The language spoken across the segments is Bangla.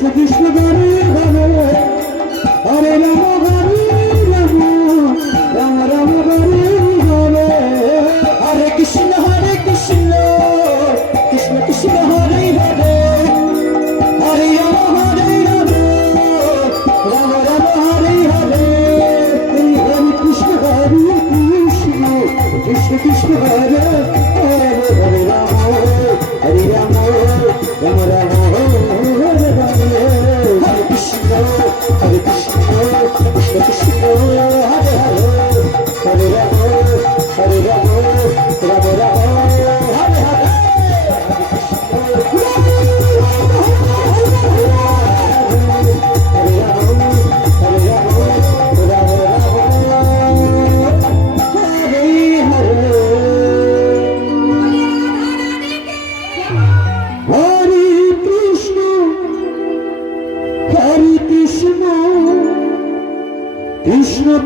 শ্রীকৃষ্ণ গৌরী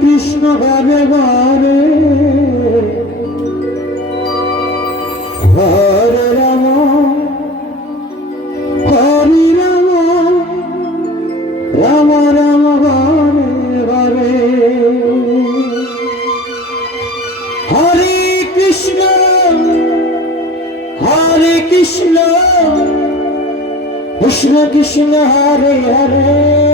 কৃষ্ণ গাবে বারে হরে রাম, হরি রাম রাম রাম বারে বারে হরে কৃষ্ণ হরে কৃষ্ণ কৃষ্ণ কৃষ্ণ, হরে হরে।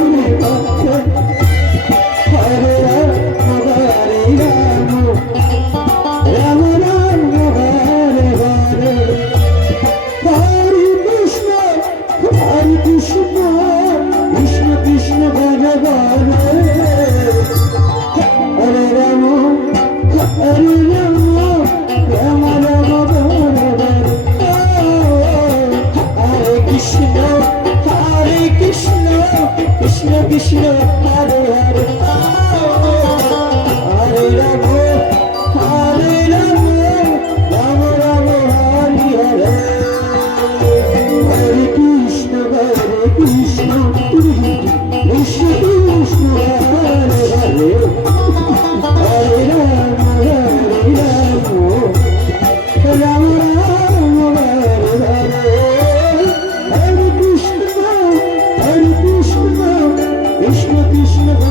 कृष्ण हरे हरे Krishna.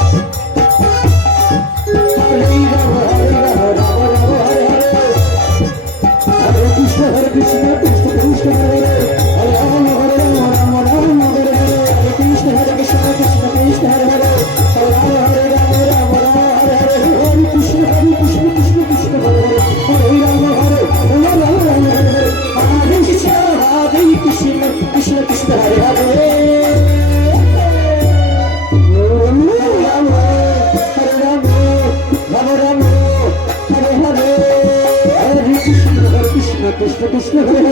Krishna.